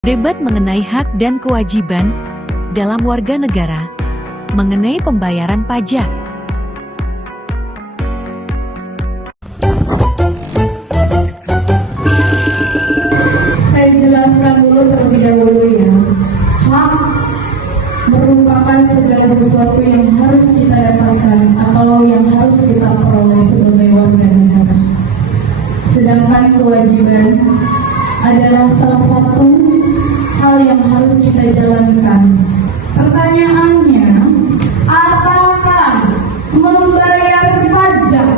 Debat mengenai hak dan kewajiban dalam warga negara mengenai pembayaran pajak. Saya jelaskan dulu terlebih dahulu ya. Hak merupakan segala sesuatu yang harus kita dapatkan atau yang harus kita peroleh sebagai warga negara. Sedangkan kewajiban adalah salah satu hal yang harus kita jalankan. Pertanyaannya, apakah membayar pajak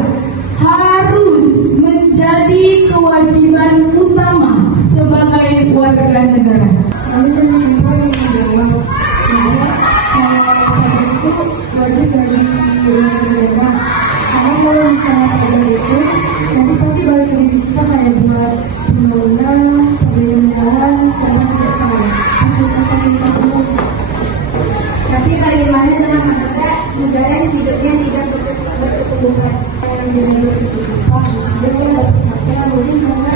harus menjadi kewajiban utama sebagai warga negara? Wajib bagi negara. Karena kalau misalnya pajak itu nanti pasti balik ke diri kita kayak buat pembangunan, pemerintahan, tapi bagaimana dengan negara yang hidupnya tidak berkecukupan, yang tidak berkecukupan, dia kan dapat haknya mungkin karena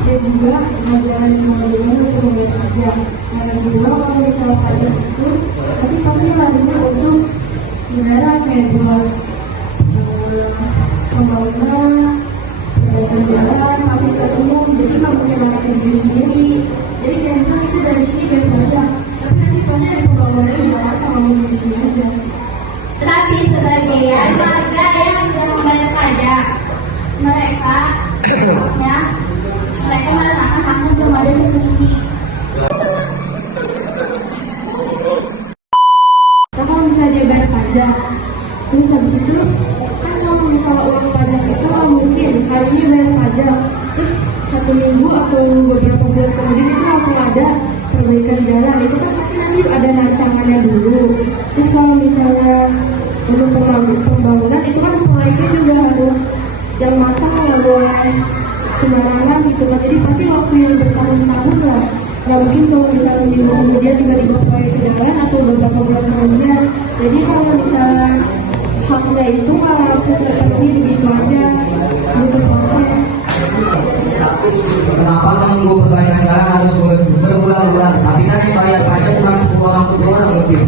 dia juga menjalani pembangunan untuk membayar pajak. Yang kedua, kalau misalnya pajak itu, tapi pasti larinya untuk negara kayak buat pembangunan, kesehatan, fasilitas umum, jadi nggak punya banyak diri sendiri. Jadi kayak misalnya itu dari sini biar pajak, tapi nanti pasti ada pembangunan di Jakarta ngomong di sini aja. Tetapi sebagian warga yang tidak membayar pajak, mereka merasakan haknya belum ada di sini. Kalau misalnya dia bayar pajak, terus habis itu kan kalau misalnya uang pajak itu mungkin harusnya bayar pajak, terus 1 minggu atau beberapa bulan kemudian itu langsung ada perbaikan jalan, itu kan pasti nanti ada rancangannya dulu. Terus kalau misalnya untuk pembangunan itu kan proyeknya juga harus yang matang, nggak boleh sembarangan gitu kan. Jadi pasti waktu yang bertahun-tahun lah. Nggak mungkin kalau misalnya seminggu kemudian tiba-tiba proyek jalan atau beberapa bulan kemudian. Jadi kalau misalnya haknya itu nggak langsung terpenuhi begitu aja, butuh proses. Kenapa menunggu perbaikan jalan harus berbulan-bulan? Tapi kan yang bayar pajak cuma 10 orang lebih.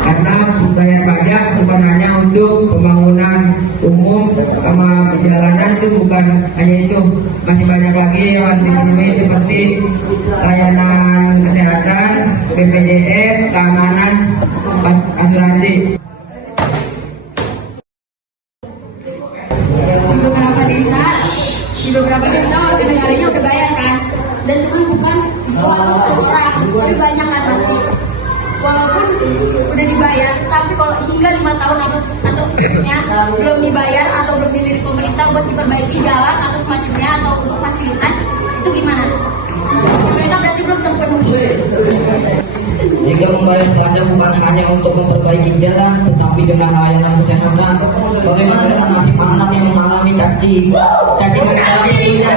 Karena bayar pajak bukan hanya untuk pembangunan umum sama perjalanan, itu bukan hanya itu, masih banyak lagi yang harus dipenuhi seperti layanan kesehatan, BPJS, keamanan, asuransi. Di beberapa desa warga negaranya udah bayar kan, dan itu kan bukan satu orang, tapi banyak kan pasti. Walaupun udah dibayar, tapi kalau hingga 5 tahun atau seterusnya belum dibayar atau belum dilirik pemerintah buat diperbaiki jalan atau semacamnya atau untuk fasilitas, itu gimana? Pemerintah berarti belum terpenuhi. Jika membayar pajak bukan hanya untuk memperbaiki jalan, tetapi dengan layanan kesehatan. Bagaimana dengan nasib anak yang mengalami cacingan dalam tubuhnya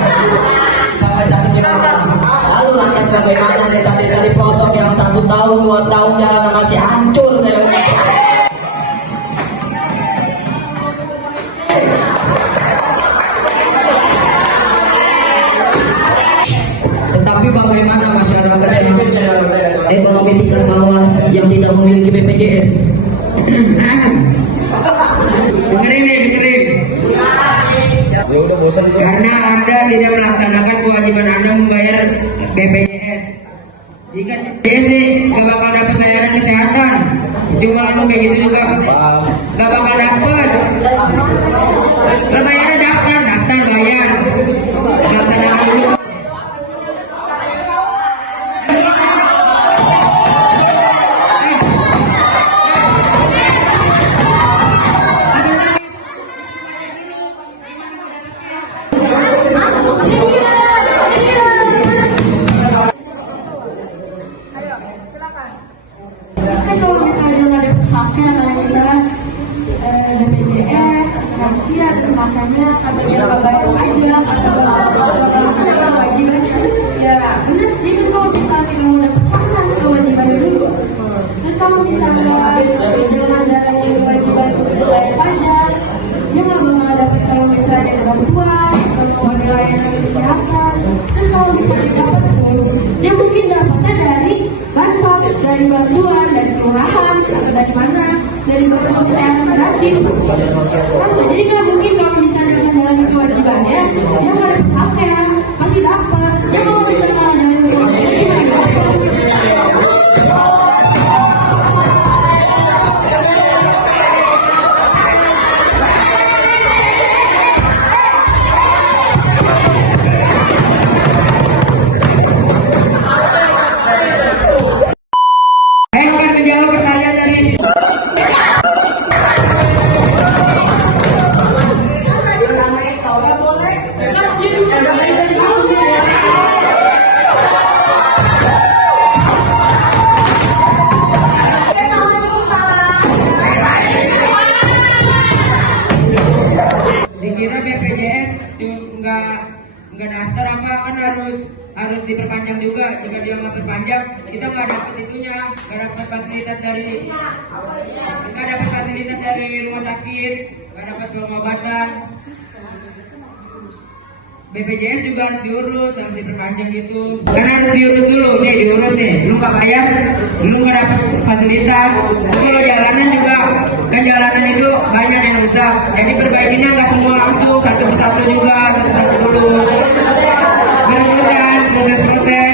sampai 1 jerawat? Lalu lantas bagaimana desa-desa di pelosok yang 1 tahun, 2 tahun jalan masih hancur? Tetapi bagaimana masyarakat yang ekonomi tingkat bawah yang tidak memiliki BPJS? Dengerin. Karena Anda tidak melaksanakan kewajiban Anda membayar BPJS. Jika jadi nggak bakal dapat layanan kesehatan, cuma kayak gitu juga nggak bakal dapat. Kalau bayar daftar bayar, laksanakan dulu. Terus kan kalau misalnya dia nggak dapat haknya, kayak misalnya BPJS, asuransi atau semacamnya, atau dia nggak bayar pajak atau nggak kewajiban, ya benar sih kan kalau misalnya kita mau dapat hak harus kewajiban dulu. Terus kalau misalnya dengan adanya kewajiban untuk bayar pajak, dia nggak bakal dapat kalau misalnya ada bantuan atau mau ada layanan kesehatan. Terus kalau misalnya dapat, dia mungkin gratis. Jadi nggak mungkin kalau misalnya menjalani kewajibannya, dia nggak dapat apa ya, pasti dapat. Ya kalau misalnya nggak menjalani kewajibannya, dia nggak dapat. Saya akan menjawab pertanyaan dari siswa. Dikira BPJS nggak daftar apa kan harus diperpanjang juga. Jika dia nggak perpanjang, kita nggak dapat itunya, nggak dapat fasilitas dari rumah sakit, nggak dapat pengobatan. BPJS juga harus diurus, harus diperpanjang gitu. Karena harus diurus dulu, diurus nih. Lu nggak bayar, lu nggak dapat fasilitas. Kalau jalanan juga, kan jalanan itu banyak yang rusak. Jadi perbaikinya nggak semua langsung, satu persatu juga, satu dulu. Berjalan, proses.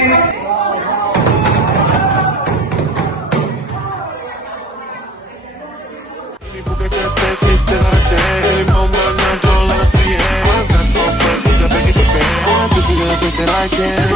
Porque te persiste la tele, mamá, no, don't let her feel. I got no break, you got back in the bed. I do feel like this that I can.